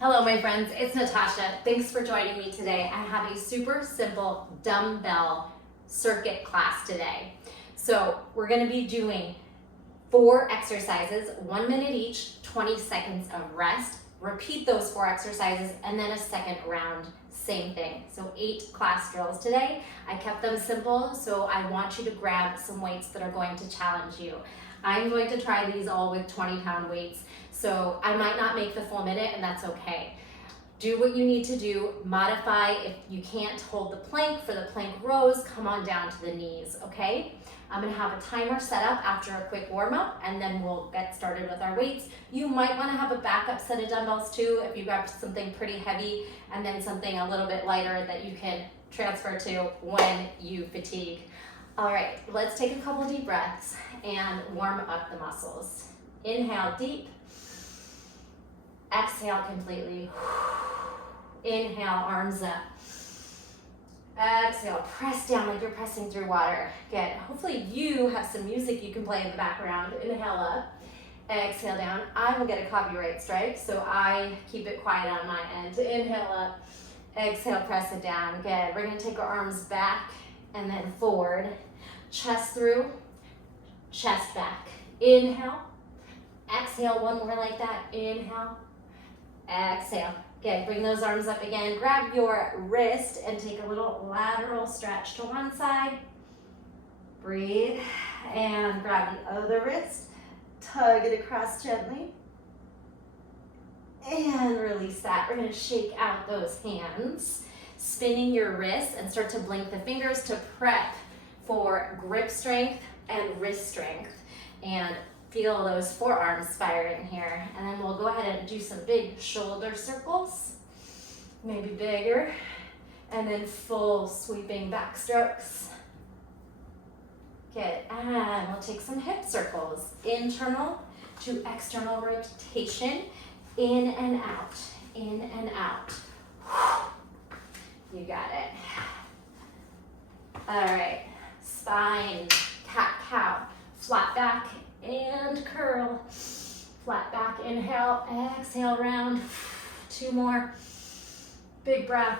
Hello my friends, it's Natasha. Thanks for joining me today. I have a super simple dumbbell circuit class today. So we're gonna be doing 4 exercises, 1 minute each, 20 seconds of rest. Repeat those 4 exercises and then a second round, same thing. So 8 class drills today. I kept them simple, so I want you to grab some weights that are going to challenge you. I'm going to try these all with 20-pound weights. So I might not make the full minute, and that's okay. Do what you need to do, modify. If you can't hold the plank for the plank rows, come on down to the knees, okay? I'm gonna have a timer set up after a quick warm up, and then we'll get started with our weights. You might wanna have a backup set of dumbbells too, if you grab something pretty heavy, and then something a little bit lighter that you can transfer to when you fatigue. All right, let's take a couple deep breaths and warm up the muscles. Inhale deep. Exhale completely. Inhale, arms up. Exhale, press down like you're pressing through water. Good. Hopefully you have some music you can play in the background. Inhale up. Exhale down. I will get a copyright strike, so I keep it quiet on my end. Inhale up. Exhale, press it down. Good. We're going to take our arms back and then forward. Chest through, chest back. Inhale. Exhale, one more like that. Inhale. Exhale. Good. Bring those arms up again. Grab your wrist and take a little lateral stretch to one side. Breathe. And grab the other wrist. Tug it across gently. And release that. We're going to shake out those hands. Spinning your wrists and start to blink the fingers to prep for grip strength and wrist strength. And feel those forearms firing here. And then we'll go ahead and do some big shoulder circles, maybe bigger, and then full sweeping back strokes. Good, and we'll take some hip circles. Internal to external rotation, in and out, in and out. You got it. All right, spine, cat-cow, flat back, and curl. Flat back, inhale, exhale, round. 2 more. Big breath.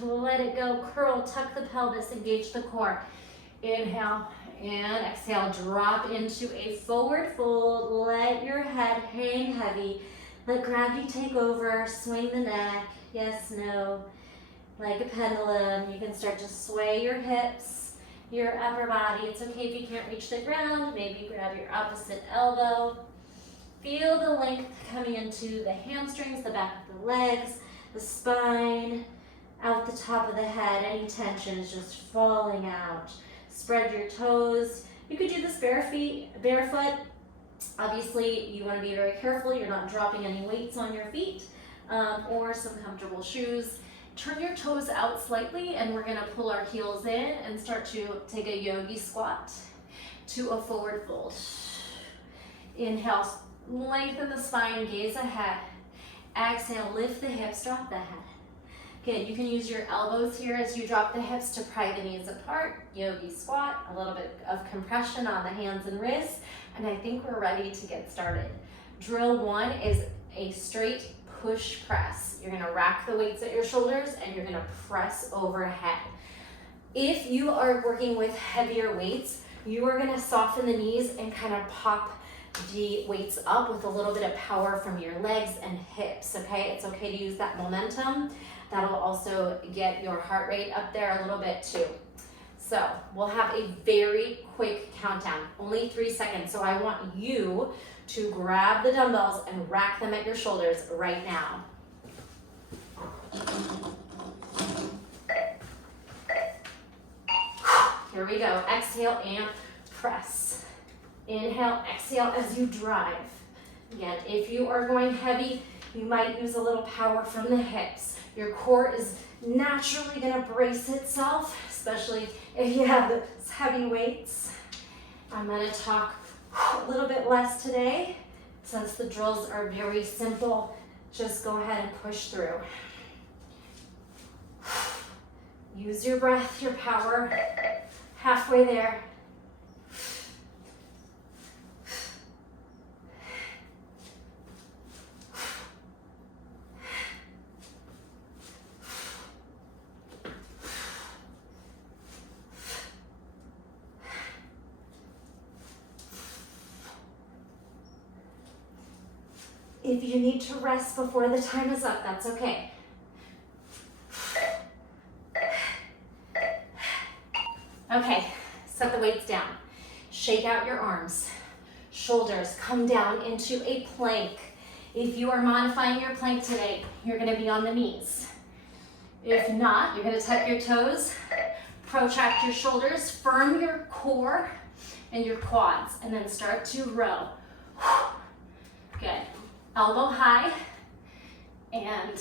Let it go, curl, tuck the pelvis, engage the core. Inhale and exhale, drop into a forward fold. Let your head hang heavy. Let gravity take over, swing the neck. Yes, no. Like a pendulum, you can start to sway your hips, your upper body. It's okay if you can't reach the ground. Maybe grab your opposite elbow. Feel the length coming into the hamstrings, the back of the legs, the spine, out the top of the head. Any tension is just falling out. Spread your toes. You could do this barefoot. Obviously, you want to be very careful. You're not dropping any weights on your feet or some comfortable shoes. Turn your toes out slightly, and we're gonna pull our heels in and start to take a yogi squat to a forward fold. Inhale, lengthen the spine, gaze ahead. Exhale, lift the hips, drop the head. Good, you can use your elbows here as you drop the hips to pry the knees apart. Yogi squat, a little bit of compression on the hands and wrists, and I think we're ready to get started. Drill 1 is a straight push press. You're gonna rack the weights at your shoulders and you're gonna press overhead. If you are working with heavier weights, you are gonna soften the knees and kind of pop the weights up with a little bit of power from your legs and hips, okay? It's okay to use that momentum. That'll also get your heart rate up there a little bit too. So we'll have a very quick countdown, only 3 seconds. So I want you to grab the dumbbells and rack them at your shoulders right now. Here we go. Exhale and press. Inhale, exhale as you drive. Again, if you are going heavy, you might use a little power from the hips. Your core is naturally going to brace itself, especially if you have those heavy weights. I'm going to talk a little bit less today, since the drills are very simple. Just go ahead and push through. Use your breath, your power. Halfway there. If you need to rest before the time is up, that's okay. Okay, set the weights down. Shake out your arms. Shoulders come down into a plank. If you are modifying your plank today, you're gonna be on the knees. If not, you're gonna tuck your toes, protract your shoulders, firm your core and your quads, and then start to row. Good. Elbow high and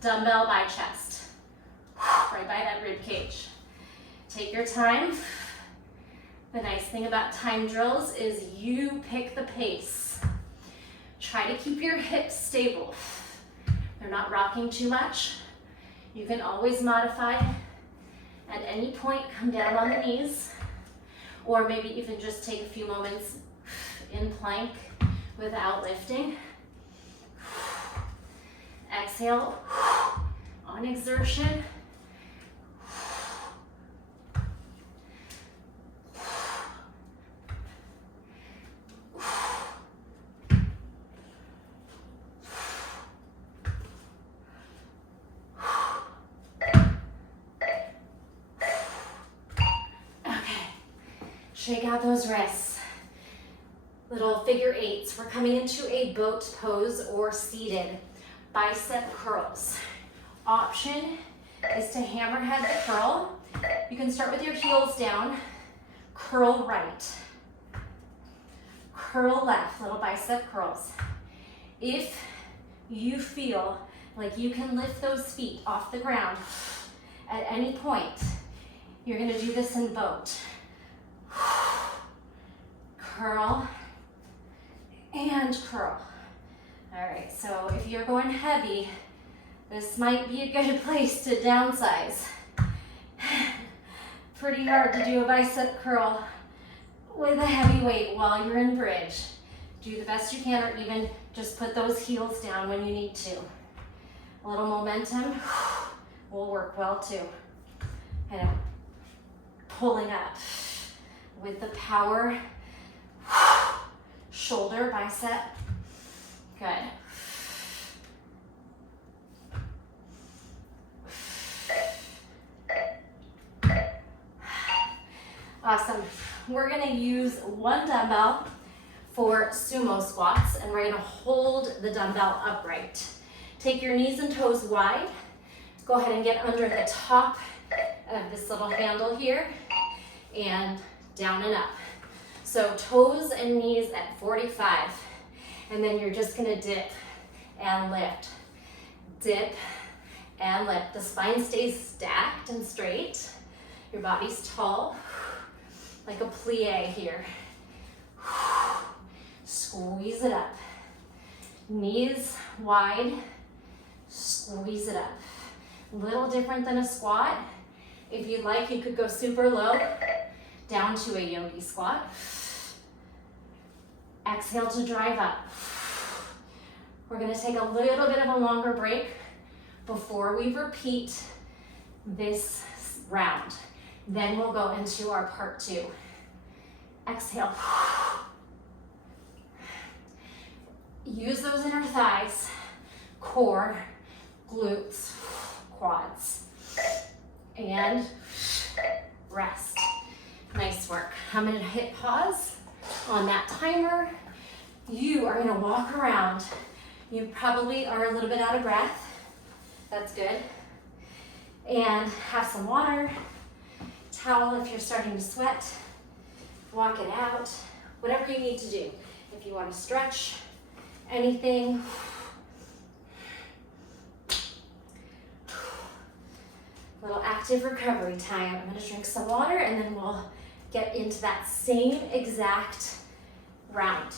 dumbbell by chest. Right by that rib cage. Take your time. The nice thing about time drills is you pick the pace. Try to keep your hips stable. They're not rocking too much. You can always modify. At any point, come down on the knees, or maybe even just take a few moments in plank without lifting. Exhale on exertion. Shake out those wrists. Little figure eights. We're coming into a boat pose or seated. Bicep curls. Option is to hammerhead the curl. You can start with your heels down. Curl right. Curl left. Little bicep curls. If you feel like you can lift those feet off the ground at any point, you're gonna do this in boat. Curl and curl. All right, so if you're going heavy, this might be a good place to downsize. Pretty hard to do a bicep curl with a heavy weight while you're in bridge. Do the best you can, or even just put those heels down when you need to. A little momentum will work well too. Kind of pulling up with the power. Shoulder, bicep. Good. Awesome. We're gonna use one dumbbell for sumo squats, and we're gonna hold the dumbbell upright. Take your knees and toes wide. Go ahead and get under the top of this little handle here, and down and up. So toes and knees at 45, and then you're just gonna dip and lift. Dip and lift. The spine stays stacked and straight. Your body's tall, like a plie here. Squeeze it up. Knees wide, squeeze it up. A little different than a squat. If you'd like, you could go super low, down to a yogi squat. Exhale to drive up. We're gonna take a little bit of a longer break before we repeat this round. Then we'll go into our part two. Exhale. Use those inner thighs, core, glutes, quads, and rest. Nice work. I'm gonna hit pause on that timer. You are gonna walk around. You probably are a little bit out of breath. That's good. And have some water, towel if you're starting to sweat, walk it out, whatever you need to do. If you want to stretch, anything. Little active recovery time. I'm gonna drink some water and then we'll get into that same exact round.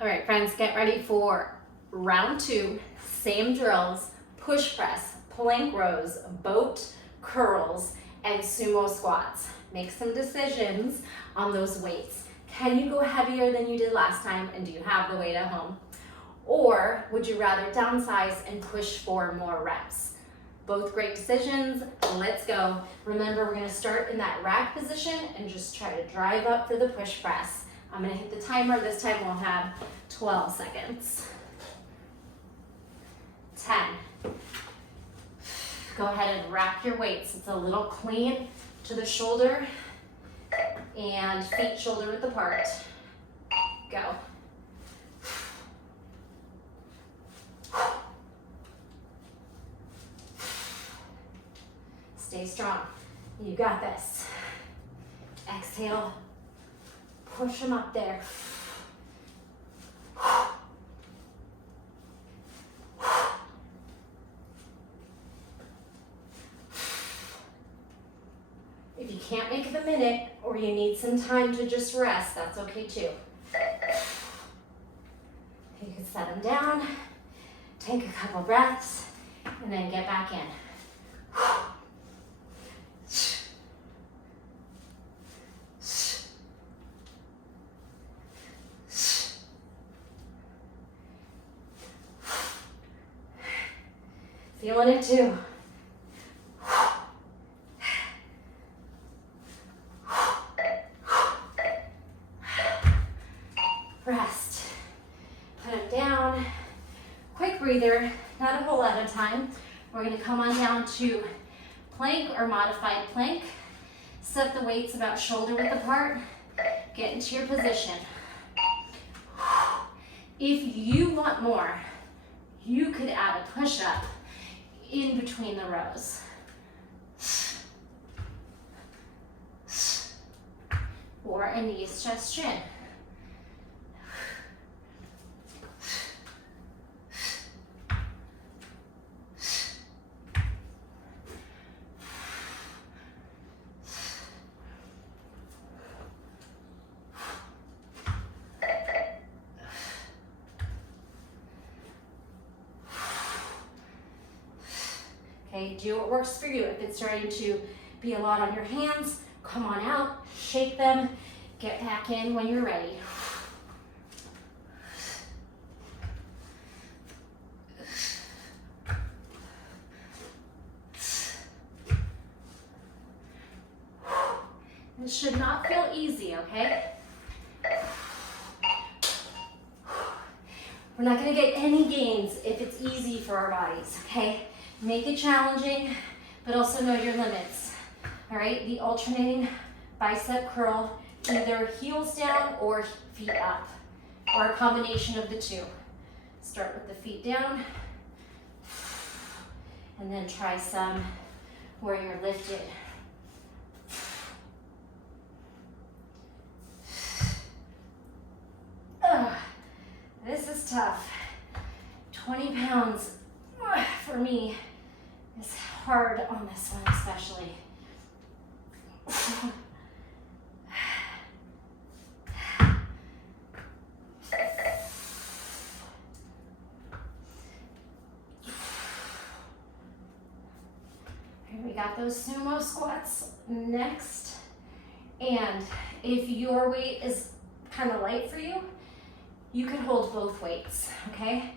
All right, friends, get ready for round two. Same drills, push press, plank rows, boat curls, and sumo squats. Make some decisions on those weights. Can you go heavier than you did last time, and do you have the weight at home? Or would you rather downsize and push for more reps? Both great decisions. Let's go. Remember, we're gonna start in that rack position and just try to drive up for the push press. I'm gonna hit the timer. This time we'll have 12 seconds. 10. Go ahead and wrap your weights. It's a little clean to the shoulder and feet shoulder width apart. Go. Stay strong. You got this. Exhale. Push them up there. If you can't make the minute or you need some time to just rest, that's okay too. You can set them down, take a couple breaths, and then get back in. Feeling it too. Rest. Put them down. Quick breather, not a whole lot of time. We're going to come on down to plank or modified plank. Set the weights about shoulder width apart. Get into your position. If you want more, you could add a push-up in between the rows. Or a knees, chest, chin. Okay, do what works for you. If it's starting to be a lot on your hands, come on out, shake them, get back in when you're ready. This should not feel easy, okay? We're not gonna get any gains if it's easy for our bodies, okay? Make it challenging, but also know your limits. All right, the alternating bicep curl, either heels down or feet up, or a combination of the two. Start with the feet down, and then try some where you're lifted. This is tough. 20 pounds for me is hard on this one especially. Here we got those sumo squats next. And if your weight is kind of light for you, you can hold both weights, okay?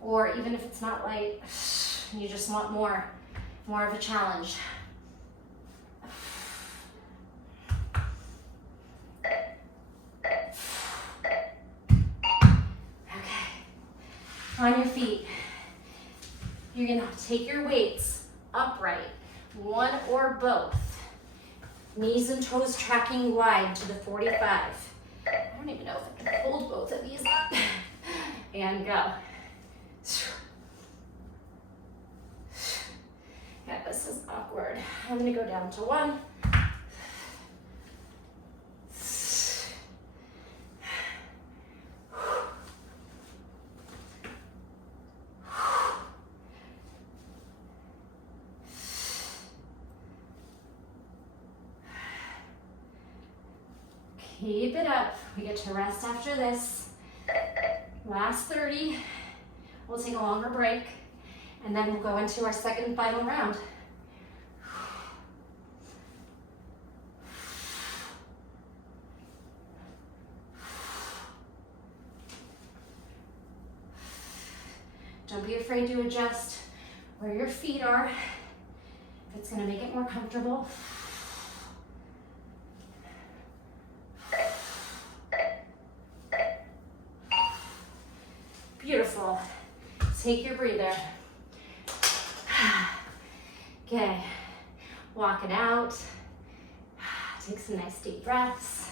Or even if it's not light, you just want more of a challenge. Okay, on your feet, you're gonna take your weights upright, one or both. Knees and toes tracking wide to the 45. I don't even know if I can hold both of these up. And go. Yeah, this is awkward. I'm gonna go down to 1. Keep it up. We get to rest after this. Last 30. We'll take a longer break, and then we'll go into our second final round. Don't be afraid to adjust where your feet are, if it's gonna make it more comfortable. reversal. Take your breather. Okay, walk it out. Take some nice deep breaths.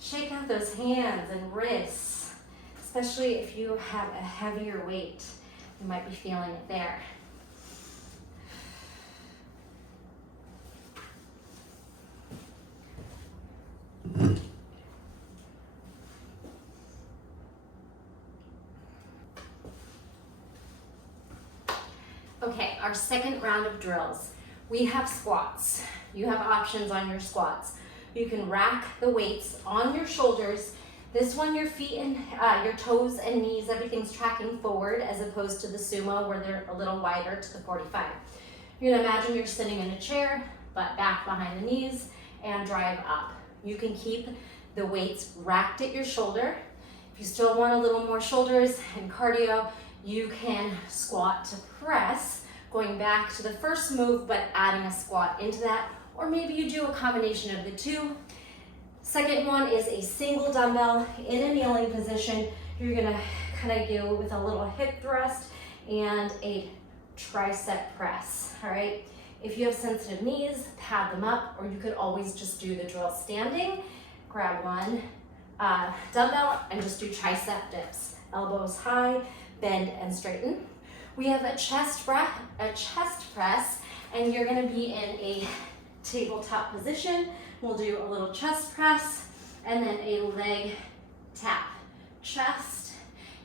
Shake out those hands and wrists, especially if you have a heavier weight. You might be feeling it there. Okay, our second round of drills. We have squats. You have options on your squats. You can rack the weights on your shoulders. This one, your feet and your toes and knees, everything's tracking forward as opposed to the sumo where they're a little wider to the 45. You're gonna imagine you're sitting in a chair, butt back behind the knees, and drive up. You can keep the weights racked at your shoulder. If you still want a little more shoulders and cardio, you can squat to press, going back to the first move, but adding a squat into that, or maybe you do a combination of the two. Second one is a single dumbbell in a kneeling position. You're gonna kind of go with a little hip thrust and a tricep press, all right? If you have sensitive knees, pad them up, or you could always just do the drill standing. Grab one dumbbell and just do tricep dips. Elbows high, bend and straighten. We have a chest press, and you're gonna be in a tabletop position. We'll do a little chest press and then a leg tap, chest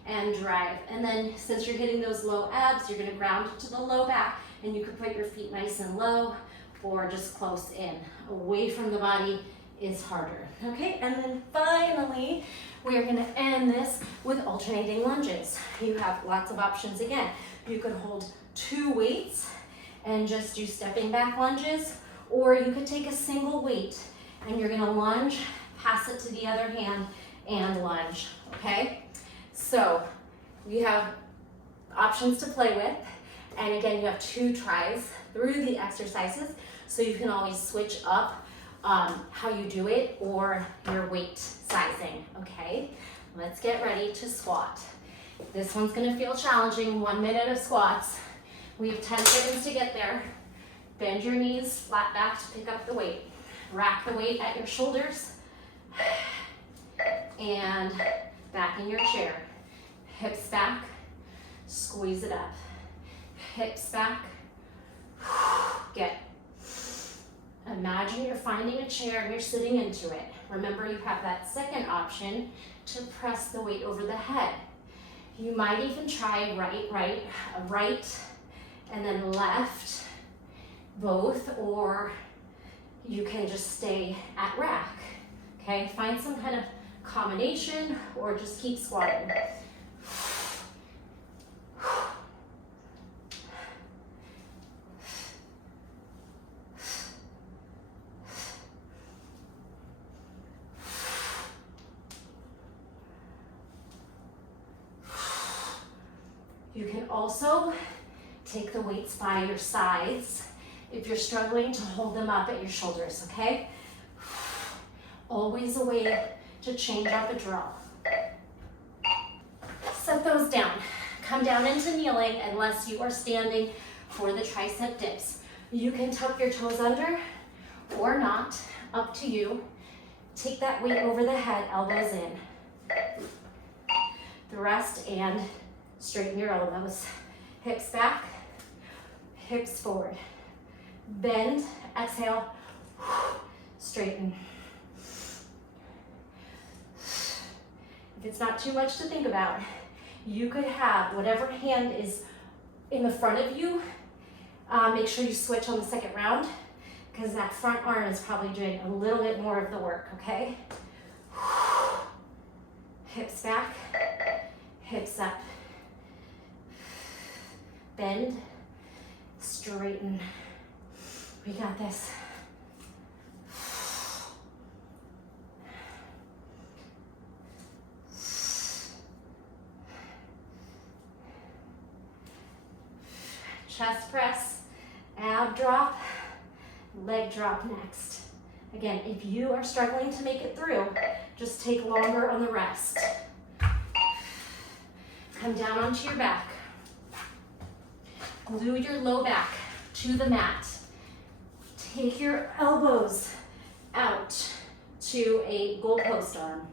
and drive. And then since you're hitting those low abs, you're gonna ground to the low back, and you can put your feet nice and low or just close in. Away from the body is harder, okay? And then finally, we are gonna end this with alternating lunges. You have lots of options again. You could hold 2 weights and just do stepping back lunges, or you could take a single weight and you're gonna lunge, pass it to the other hand, and lunge, okay? So we have options to play with, and again, you have 2 tries through the exercises, so you can always switch up how you do it or your weight sizing, okay? Let's get ready to squat. This one's gonna feel challenging, 1 minute of squats. We have 10 seconds to get there. Bend your knees, flat back to pick up the weight. Rack the weight at your shoulders and back in your chair. Hips back, squeeze it up. Hips back, get. Imagine you're finding a chair and you're sitting into it. Remember, you have that second option to press the weight over the head. You might even try right, and then left, both, or you can just stay at rack, okay? Find some kind of combination or just keep squatting. You can also take the weights by your sides if you're struggling to hold them up at your shoulders, okay? Always a way to change up a drill. Set those down. Come down into kneeling unless you are standing for the tricep dips. You can tuck your toes under or not, up to you. Take that weight over the head, elbows in. Thrust and straighten your elbows. Hips back, hips forward. Bend, exhale, straighten. If it's not too much to think about, you could have whatever hand is in the front of you. Make sure you switch on the second round, because that front arm is probably doing a little bit more of the work, okay? Hips back, hips up. Bend, straighten. We got this. Chest press, ab drop, leg drop next. Again, if you are struggling to make it through, just take longer on the rest. Come down onto your back. Glue your low back to the mat. Take your elbows out to a goalpost arm.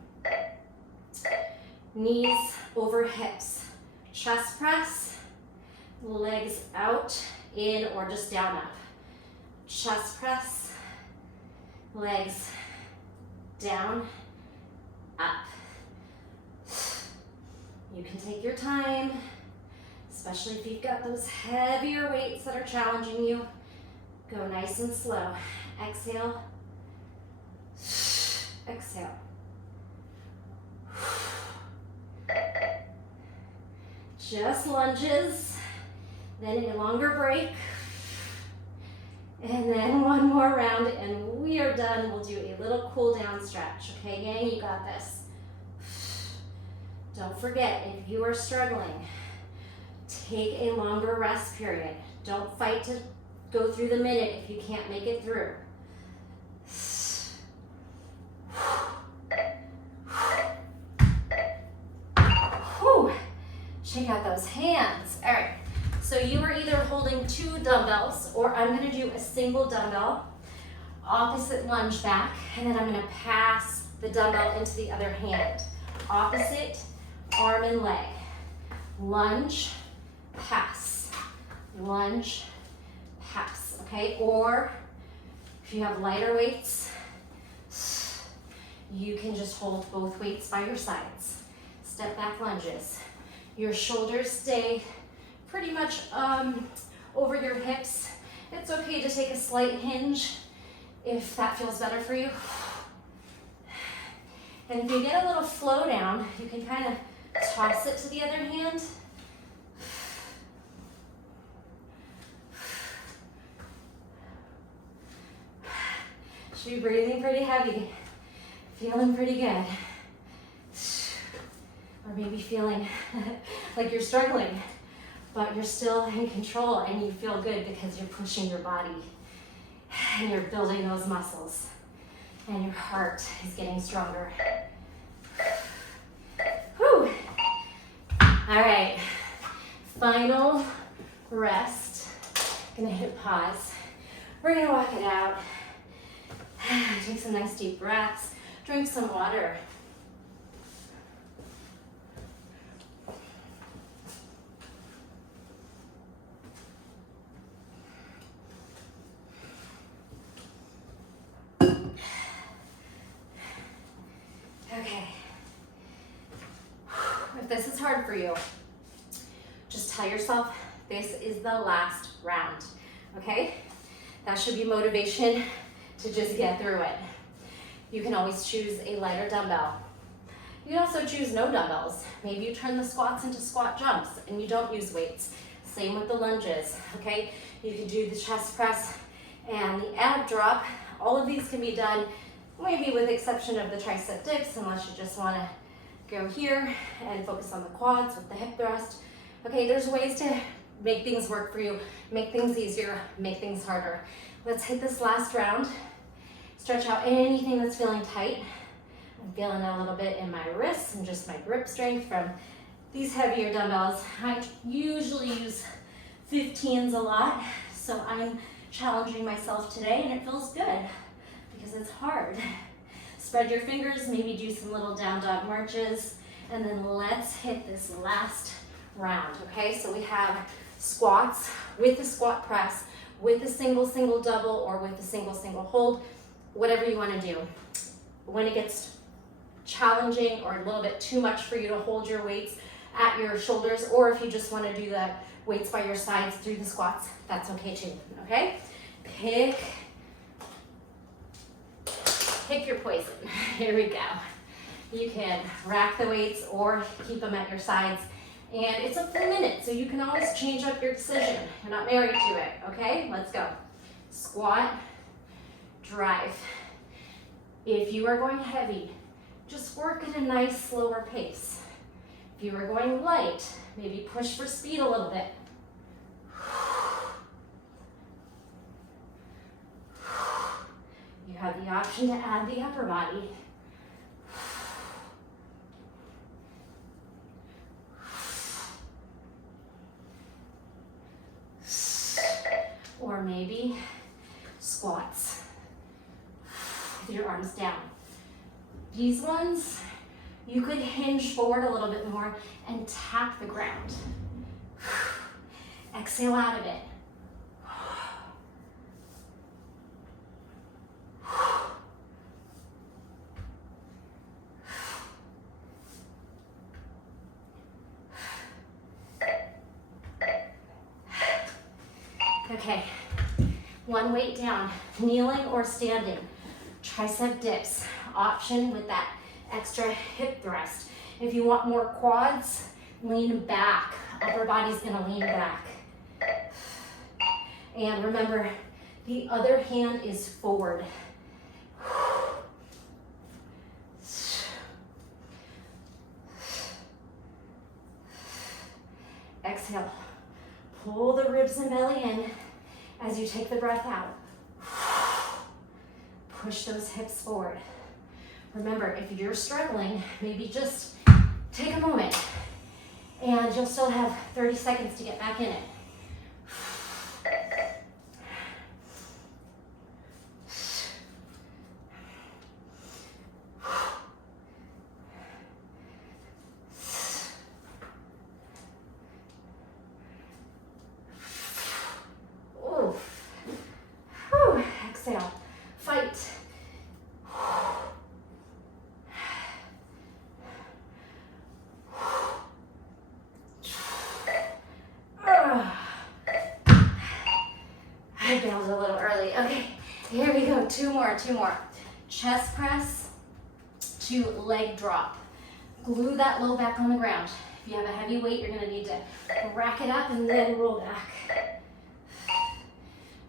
Knees over hips. Chest press, legs out, in, or just down, up. Chest press, legs down, up. You can take your time, especially if you've got those heavier weights that are challenging you. Go nice and slow. Exhale, exhale. Just lunges, then a longer break, and then one more round, and we are done. We'll do a little cool down stretch. Okay, gang, you got this. Don't forget, if you are struggling, take a longer rest period. Don't fight to go through the minute if you can't make it through. Whew. Check out those hands. All right, so you are either holding 2 dumbbells, or I'm gonna do a single dumbbell, opposite lunge back, and then I'm gonna pass the dumbbell into the other hand. Opposite arm and leg. Lunge, pass. Lunge, pass, okay? Or if you have lighter weights, you can just hold both weights by your sides. Step back lunges. Your shoulders stay pretty much over your hips. It's okay to take a slight hinge if that feels better for you. And if you get a little flow down, you can kind of toss it to the other hand. Should be breathing pretty heavy, feeling pretty good. Or maybe feeling like you're struggling, but you're still in control and you feel good because you're pushing your body and you're building those muscles and your heart is getting stronger. Whew. All right, final rest. Gonna hit pause. We're gonna walk it out. Take some nice deep breaths. Drink some water. Okay. If this is hard for you, just tell yourself this is the last round, okay? That should be motivation to just get through it. You can always choose a lighter dumbbell. You can also choose no dumbbells. Maybe you turn the squats into squat jumps and you don't use weights. Same with the lunges, okay? You can do the chest press and the ab drop. All of these can be done, maybe with the exception of the tricep dips, unless you just wanna go here and focus on the quads with the hip thrust. Okay, there's ways to make things work for you, make things easier, make things harder. Let's hit this last round. Stretch out anything that's feeling tight. I'm feeling a little bit in my wrists and just my grip strength from these heavier dumbbells. I usually use 15s a lot, so I'm challenging myself today and it feels good because it's hard. Spread your fingers, maybe do some little down dog marches, and then let's hit this last round, okay? So we have squats with a squat press, with a single double, or with a single hold, whatever you want to do. When it gets challenging or a little bit too much for you to hold your weights at your shoulders, or if you just want to do the weights by your sides through the squats, that's okay too, okay? Pick your poison. Here we go. You can rack the weights or keep them at your sides. And it's a full minute, so you can always change up your decision. You're not married to it, okay? Let's go. Squat, drive. If you are going heavy, just work at a nice, slower pace. If you are going light, maybe push for speed a little bit. You have the option to add the upper body. arms down. These ones, you could hinge forward a little bit more and tap the ground. Exhale out of it. Okay, one weight down, kneeling or standing. Tricep dips, option with that extra hip thrust. If you want more quads, lean back. Upper body's gonna lean back. And remember, the other hand is forward. Exhale. Pull the ribs and belly in as you take the breath out. Push those hips forward. Remember, if you're struggling, maybe just take a moment and you'll still have 30 seconds to get back in it. Exhale, fight. I bailed a little early. Okay, here we go, two more. Chest press to leg drop. Glue that low back on the ground. If you have a heavy weight, you're gonna need to rack it up and then roll back.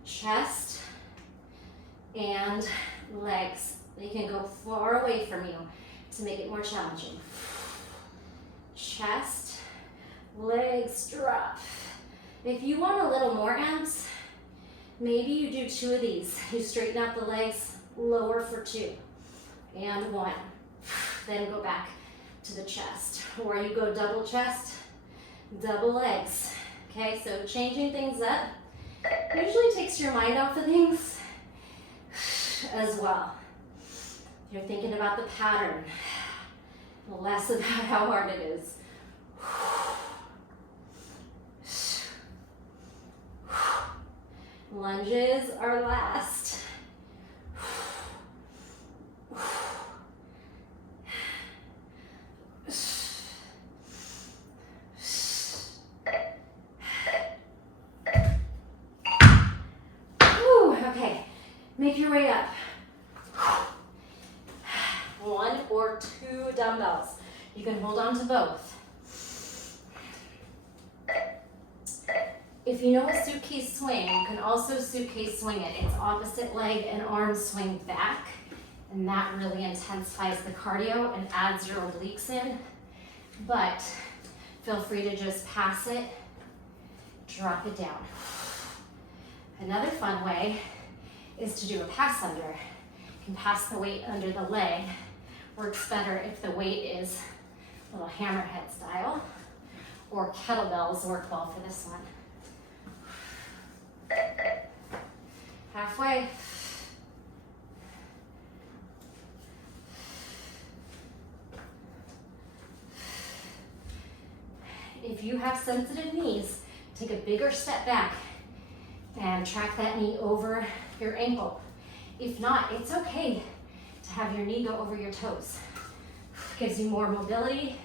Chest and legs. They can go far away from you to make it more challenging. Chest, legs, drop. If you want a little more abs, maybe you do 2 of these. You straighten out the legs, lower for 2, and 1. Then go back to the chest. Or you go double chest, double legs. Okay, so changing things up usually takes your mind off of things as well. You're thinking about the pattern, less about how hard it is. Lunges are last. Okay, make your way up. 1 or 2 dumbbells. You can hold on to both. If you know a suitcase swing, you can also suitcase swing it. It's opposite leg and arm swing back, and that really intensifies the cardio and adds your obliques in. But feel free to just pass it, drop it down. Another fun way is to do a pass under. You can pass the weight under the leg. Works better if the weight is a little hammerhead style, or kettlebells work well for this one. Halfway. If you have sensitive knees, take a bigger step back and track that knee over your ankle. If not, it's okay to have your knee go over your toes. Gives you more mobility,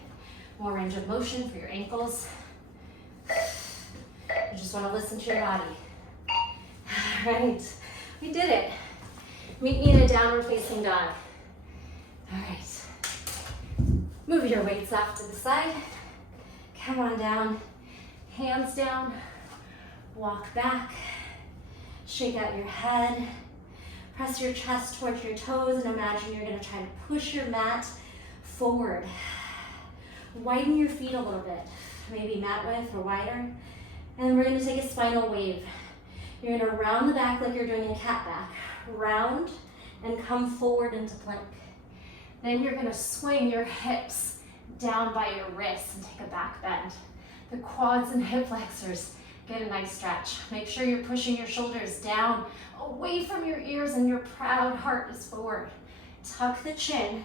more range of motion for your ankles. You just want to listen to your body. All right, we did it. Meet me in a downward facing dog. All right, move your weights off to the side. Come on down, hands down, walk back, shake out your head, press your chest towards your toes, and imagine you're gonna try to push your mat forward. Widen your feet a little bit, maybe mat width or wider, and we're gonna take a spinal wave. You're gonna round the back like you're doing a cat back. Round and come forward into plank. Then you're gonna swing your hips down by your wrists and take a back bend. The quads and hip flexors get a nice stretch. Make sure you're pushing your shoulders down away from your ears and your proud heart is forward. Tuck the chin,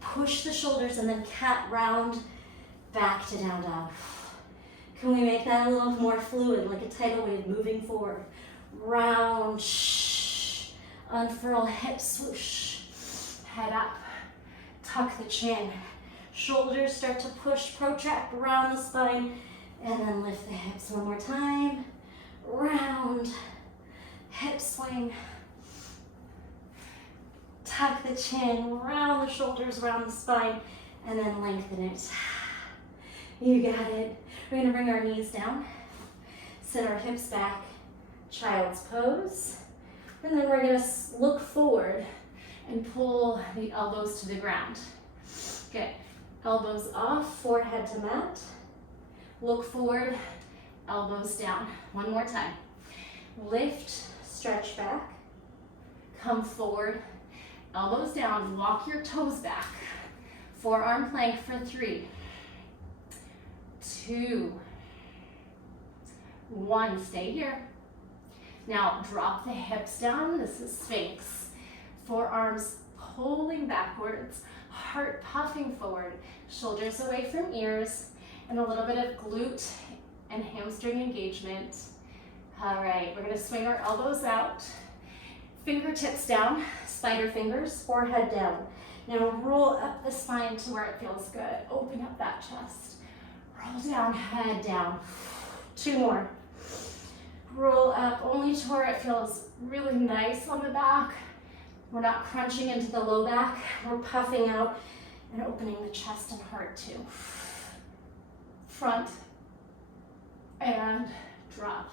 push the shoulders, and then cat round back to down dog. Can we make that a little more fluid, like a tidal wave moving forward? Round, unfurl, hip swoosh, head up, tuck the chin. Shoulders start to push, protract around the spine, and then lift the hips one more time. Round, hip swing. Tuck the chin, round the shoulders, round the spine, and then lengthen it. You got it. We're gonna bring our knees down, sit our hips back, child's pose, and then we're gonna look forward and pull the elbows to the ground. Good. Elbows off, forehead to mat. Look forward, elbows down. One more time. Lift, stretch back. Come forward, elbows down. Walk your toes back. Forearm plank for 3, 2, 1. Stay here. Now drop the hips down. This is Sphinx. Forearms pulling backwards. Heart puffing forward, shoulders away from ears, and a little bit of glute and hamstring engagement. All right, we're gonna swing our elbows out, fingertips down, spider fingers, forehead down. Now roll up the spine to where it feels good. Open up that chest. Roll down, head down. 2 more. Roll up only to where it feels really nice on the back. We're not crunching into the low back. We're puffing out and opening the chest and heart too. Front and drop.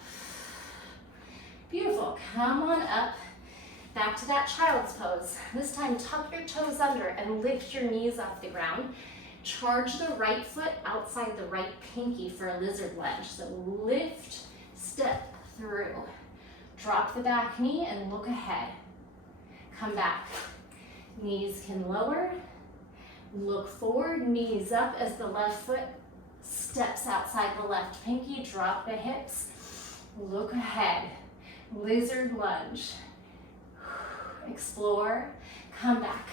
Beautiful. Come on up. Back to that child's pose. This time, tuck your toes under and lift your knees off the ground. Charge the right foot outside the right pinky for a lizard lunge. So lift, step through. Drop the back knee and look ahead. Come back. Knees can lower. Look forward, knees up as the left foot steps outside the left pinky. Drop the hips. Look ahead. Lizard lunge. Explore. Come back.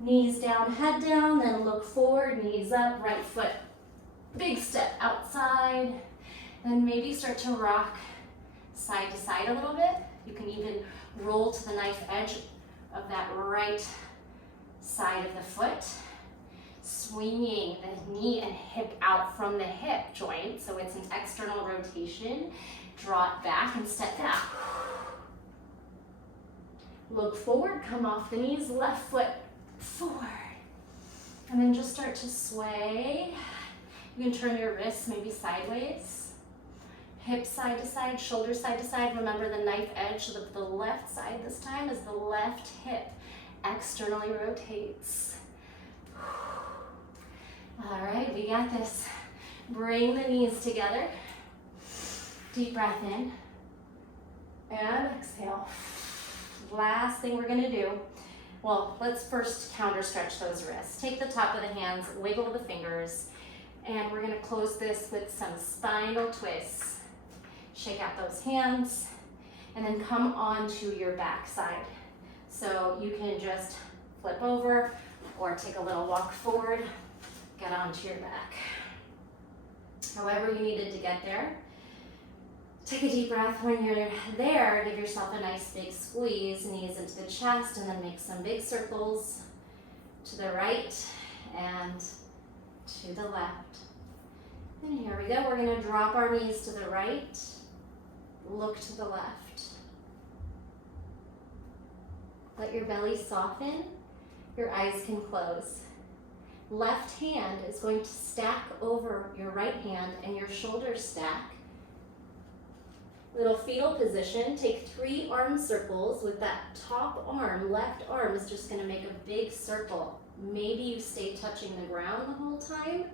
Knees down, head down, then look forward, knees up, right foot. Big step outside. Then maybe start to rock side to side a little bit. You can even roll to the knife edge of that right side of the foot. Swinging the knee and hip out from the hip joint, so it's an external rotation. Draw it back and step back. Look forward, come off the knees, left foot forward. And then just start to sway. You can turn your wrists maybe sideways. Hips side to side, shoulders side to side. Remember the knife edge of the left side this time as the left hip externally rotates. All right, we got this. Bring the knees together. Deep breath in. And exhale. Last thing we're gonna do, well, let's first counter stretch those wrists. Take the top of the hands, wiggle the fingers, and we're gonna close this with some spinal twists. Shake out those hands, and then come onto your back side. So you can just flip over or take a little walk forward, get onto your back. However you needed to get there. Take a deep breath. When you're there, give yourself a nice big squeeze, knees into the chest, and then make some big circles to the right and to the left. And here we go. We're going to drop our knees to the right, look to the left. Let your belly soften. Your eyes can close. Left hand is going to stack over your right hand and your shoulders stack. Little fetal position. Take 3 arm circles with that top arm. Left arm is just going to make a big circle. Maybe you stay touching the ground the whole time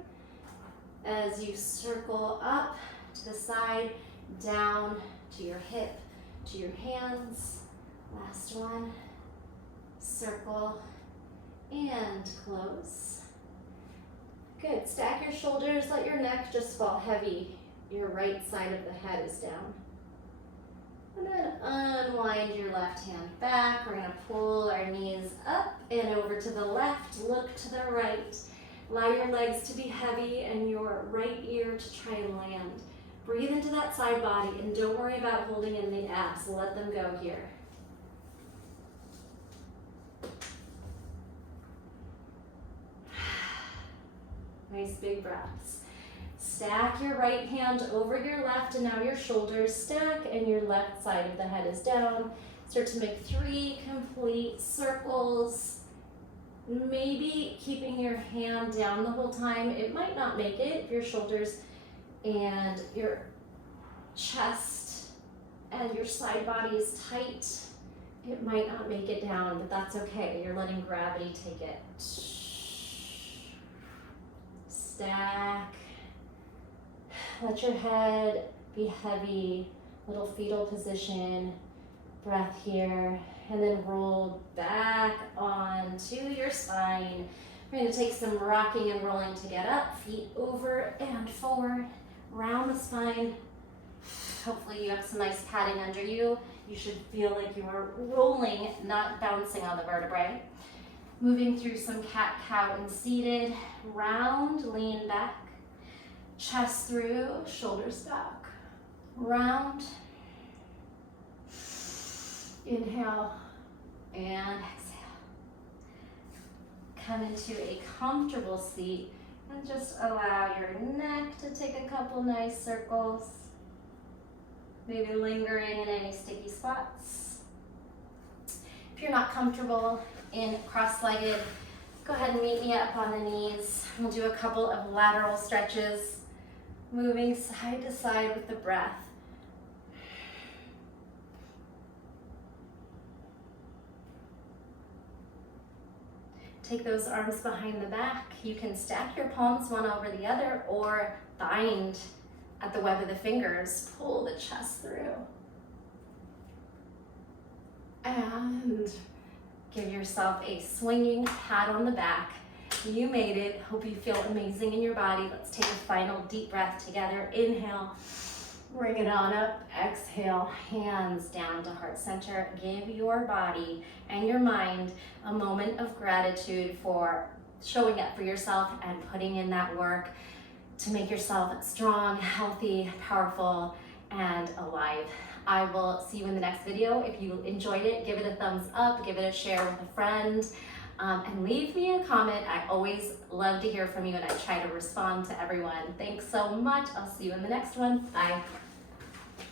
as you circle up to the side, down to your hip, to your hands. Last one. Circle and close. Good. Stack your shoulders. Let your neck just fall heavy. Your right side of the head is down. And then unwind your left hand back. We're gonna pull our knees up and over to the left, look to the right. Allow your legs to be heavy and your right ear to try and land. Breathe into that side body and don't worry about holding in the abs. Let them go here. Nice big breaths. Stack your right hand over your left and now your shoulders stack and your left side of the head is down. Start to make 3 complete circles. Maybe keeping your hand down the whole time. It might not make it if your shoulders and your chest and your side body is tight. It might not make it down, but that's okay. You're letting gravity take it. Stack. Let your head be heavy, little fetal position, breath here, and then roll back onto your spine. We're going to take some rocking and rolling to get up, feet over and forward, round the spine. Hopefully you have some nice padding under you. You should feel like you are rolling, not bouncing on the vertebrae. Moving through some cat-cow and seated, round, lean back. Chest through, shoulders back, round, inhale and exhale. Come into a comfortable seat and just allow your neck to take a couple nice circles, maybe lingering in any sticky spots. If you're not comfortable in cross-legged, go ahead and meet me up on the knees. We'll do a couple of lateral stretches, moving side to side with the breath. Take those arms behind the back. You can stack your palms one over the other or bind at the web of the fingers. Pull the chest through. And give yourself a swinging pat on the back. You made it. Hope you feel amazing in your body. Let's take a final deep breath together. Inhale, bring it on up. Exhale, hands down to heart center. Give your body and your mind a moment of gratitude for showing up for yourself and putting in that work to make yourself strong, healthy, powerful, and alive. I will see you in the next video. If you enjoyed it, give it a thumbs up, give it a share with a friend, and leave me a comment. I always love to hear from you and I try to respond to everyone. Thanks so much. I'll see you in the next one. Bye.